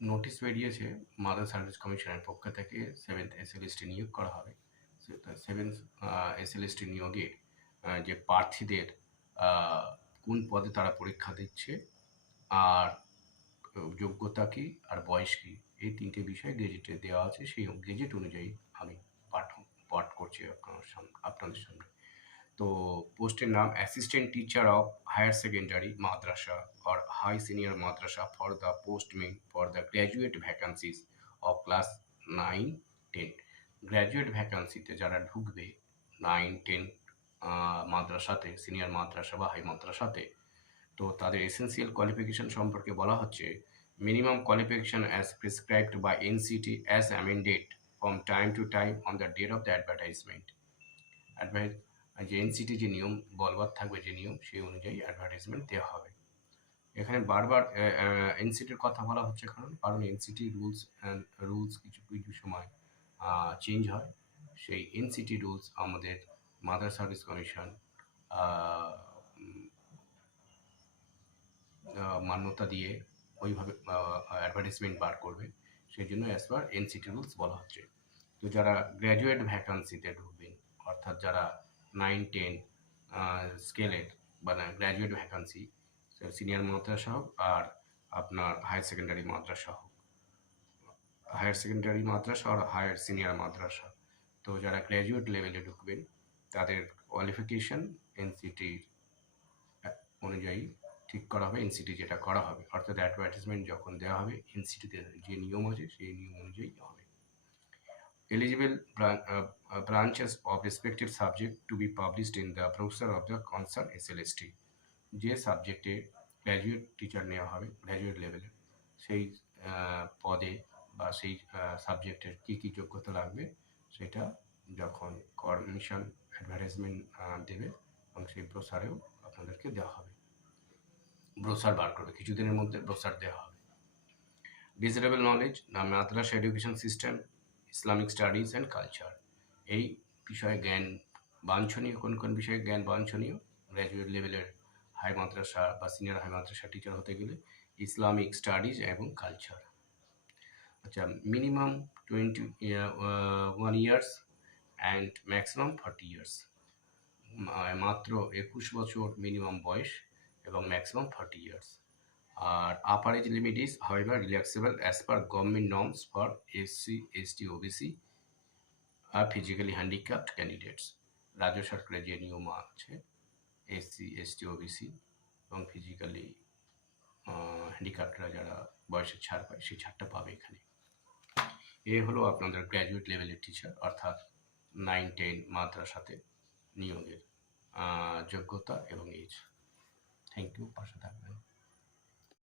Notice বেরিয়েছে mother service কমিশনের পক্ষ থেকে 7th SLST নিয়োগ করা হবে। 7th SLST নিয়োগে যে প্রার্থীদের কোন পদে তারা পরীক্ষা দিচ্ছে আর যোগ্যতা কী আর বয়স কী, এই তিনটে বিষয় গেজেটে দেওয়া আছে। সেই গেজেট অনুযায়ী আমি পাঠ করছি আপনাদের সামনে। তো পোস্টের নাম assistant teacher of higher secondary মাদ্রাসা or হাই সিনিয়র মাদ্রাসা for the post meant for the graduate vacancies of class 9-10। Graduate ভ্যাকান্সিতে যারা ঢুকবে 9-10 মাদ্রাসাতে, সিনিয়র মাদ্রাসা বা হাই মাদ্রাসাতে, তো তাদের এসেন্সিয়াল কোয়ালিফিকেশন সম্পর্কে বলা হচ্ছে minimum qualification as prescribed by NCT as amended from time to time on the date of the advertisement. যে NCT যে নিয়ম বলবৎ থাকবে, যে নিয়ম, সেই অনুযায়ী অ্যাডভার্টাইজমেন্ট দেওয়া হবে। এখানে বারবার NCTর কথা বলা হচ্ছে কারণ NCT রুলস কিছু সময় চেঞ্জ হয়। সেই NCT রুলস আমাদের মাদার সার্ভিস কমিশন মান্যতা দিয়ে ওইভাবে অ্যাডভার্টাইজমেন্ট বার করবে, সেই জন্য অ্যাজ পার NCT রুলস বলা হচ্ছে। তো যারা গ্র্যাজুয়েট ভ্যাকান্সিতে ঢুকবেন, অর্থাৎ যারা 9-10 স্কেলের মানে গ্র্যাজুয়েট ভ্যাকান্সি, সিনিয়র মাদ্রাসা হোক আর আপনার হায়ার সেকেন্ডারি মাদ্রাসা হোক, হায়ার সেকেন্ডারি মাদ্রাসা আর হায়ার সিনিয়র মাদ্রাসা, তো যারা গ্র্যাজুয়েট লেভেলে ঢুকবেন তাদের কোয়ালিফিকেশন NCTর অনুযায়ী ঠিক করা হবে। NCT যেটা করা হবে, অর্থাৎ অ্যাডভার্টাইজমেন্ট যখন দেওয়া হবে NCTতে যে নিয়ম আছে সেই নিয়ম অনুযায়ী হবে। Eligible branches of respective subject to be published in the brochure of the concerned SLST। যে সাবজেক্টে গ্র্যাজুয়েট টিচার নেওয়া হবে গ্র্যাজুয়েট লেভেলে, সেই পদে বা সেই সাবজেক্টের কী কী যোগ্যতা লাগবে সেটা যখন কমিশন অ্যাডভার্টাইজমেন্ট দেবে এবং সেই ব্রোসারেও আপনাদেরকে দেওয়া হবে। ব্রোসার বার করবে, কিছুদিনের মধ্যে ব্রোসার দেওয়া হবে। Desirable knowledge, the Madras education system, Islamic studies and culture. এই বিষয়ে জ্ঞান বাঞ্ছনীয়, কোন কোন বিষয়ে জ্ঞান বাঞ্ছনীয়? গ্র্যাজুয়েট লেভেলের হাই মাদ্রাসা বা সিনিয়র হাই মাদ্রাসা টিচার হতে গেলে ইসলামিক স্টাডিজ এবং কালচার। আচ্ছা, minimum 21 years and maximum 40 years. মাত্র 21 বছর মিনিমাম বয়স এবং ম্যাক্সিমাম 40 ইয়ার্স। আর upper age limit is however relaxable as per government norms for SC, ST, OBC আর ফিজিক্যালি হ্যান্ডিক্যাপ্ট ক্যান্ডিডেটস। রাজ্য সরকারের যে নিয়ম আছে SC, ST, OBC এবং ফিজিক্যালি হ্যান্ডিক্যাপ্টরা যারা বয়সের ছাড় পায়, সেই ছাড়টা পাবে এখানে। এ হলো আপনাদের গ্র্যাজুয়েট লেভেলের টিচার অর্থাৎ 9-10 মাদ্রাসাতে নিয়োগের যোগ্যতা এবং এজ। থ্যাংক ইউ, পাশে থাকবেন।